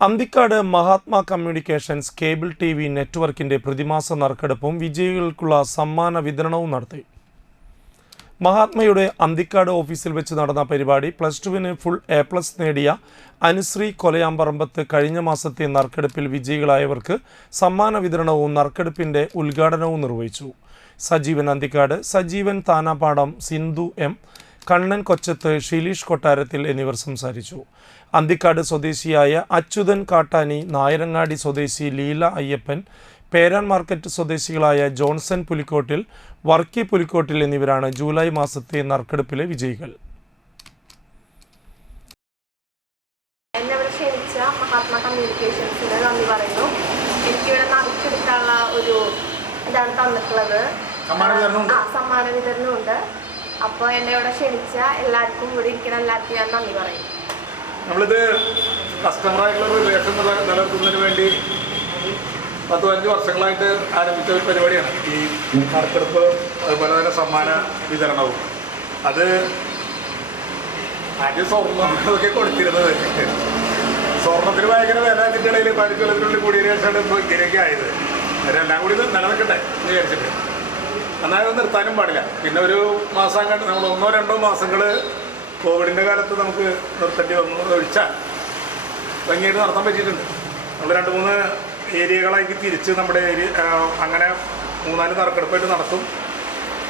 Anthikad Mahatma communications cable T V നെറ്റ്വർക്കിന്റെ പ്രതിമാസ നറുക്കെടുപ്പും വിജയികൾക്കുള്ള സമ്മാന വിതരണവും നടത്തി. മഹാത്മയുടെ അന്തിക്കാട് ഓഫീസിൽ വെച്ച് നടന്ന പരിപാടി പ്ലസ് ടുവിന് ഫുൾ എ പ്ലസ് നേടിയ അനുശ്രീ കൊലയാമ്പറമ്പത്ത് കഴിഞ്ഞ മാസത്തെ നറുക്കെടുപ്പിൽ വിജയികളായവർക്ക് സമ്മാന വിതരണവും നറുക്കെടുപ്പിന്റെ ഉദ്ഘാടനവും നിർവഹിച്ചു. സജീവൻ അന്തിക്കാട് സജീവൻ താനാപാടം സിന്ധു എം കണ്ണൻ കൊച്ചത്ത് ഷിലീഷ് കൊട്ടാരത്തിൽ എന്നിവർ സംസാരിച്ചു. അന്തിക്കാട് സ്വദേശിയായ അച്യുതൻ കാട്ടാനി നായരങ്ങാടി സ്വദേശി ലീല അയ്യപ്പൻ പേരാൻ മാർക്കറ്റ് സ്വദേശികളായ ജോൺസൺ പുലിക്കോട്ടിൽ വർക്കി പുലിക്കോട്ടിൽ എന്നിവരാണ് ജൂലൈ മാസത്തെ നറുക്കെടുപ്പിലെ വിജയികൾ. ഒരു ഇതാണ് തന്നിട്ടുള്ളത്. സമ്മാന വിതരണമുണ്ട്. അപ്പോൾ എന്നെ ഇവിടെ ക്ഷണിച്ച എല്ലാവർക്കും ഇവിടെ ഇരിക്കുന്ന എല്ലാവർക്കും ഞാൻ നന്ദി പറയും. നമ്മളിത് കസ്റ്റമറായിട്ടുള്ള റിലേഷൻ നില നിലനിർത്തുന്നതിന് വേണ്ടി പത്ത് പതിനഞ്ച് വർഷങ്ങളായിട്ട് ആരംഭിച്ച ഒരു പരിപാടിയാണ്. ഈ നറുക്കെടുപ്പ് അതുപോലെ തന്നെ സമ്മാന വിതരണവും. അത് ആദ്യം സ്വർണമൊക്കെ കൊടുത്തിരുന്നത്. സ്വർണത്തിന് ഭയങ്കര വില അതിന്റെ ഇടയിൽ പരിചയത്തിനുള്ളിൽ കൂടിയ ശേഷമാണ് ഇപ്പോൾ ഇങ്ങനെയൊക്കെ ആയത്. അവരെല്ലാം കൂടി ഇത് നിലനിൽക്കട്ടെ വിചാരിച്ചിട്ട്. എന്നാൽ നിർത്താനും പാടില്ല. പിന്നെ ഒരു മാസം കണ്ട് നമ്മൾ ഒന്നോ രണ്ടോ മാസങ്ങൾ കോവിഡിന്റെ കാലത്ത് നമുക്ക് നിർത്തേണ്ടി വന്നു ഒഴിച്ചാൽ ഭംഗിയായിട്ട് നടത്താൻ പറ്റിയിട്ടുണ്ട്. നമ്മൾ രണ്ട് മൂന്ന് ഏരിയകളാക്കി തിരിച്ച് നമ്മുടെ ഏരിയ അങ്ങനെ മൂന്നാൽ നറുക്കെടുപ്പായിട്ട് നടത്തും.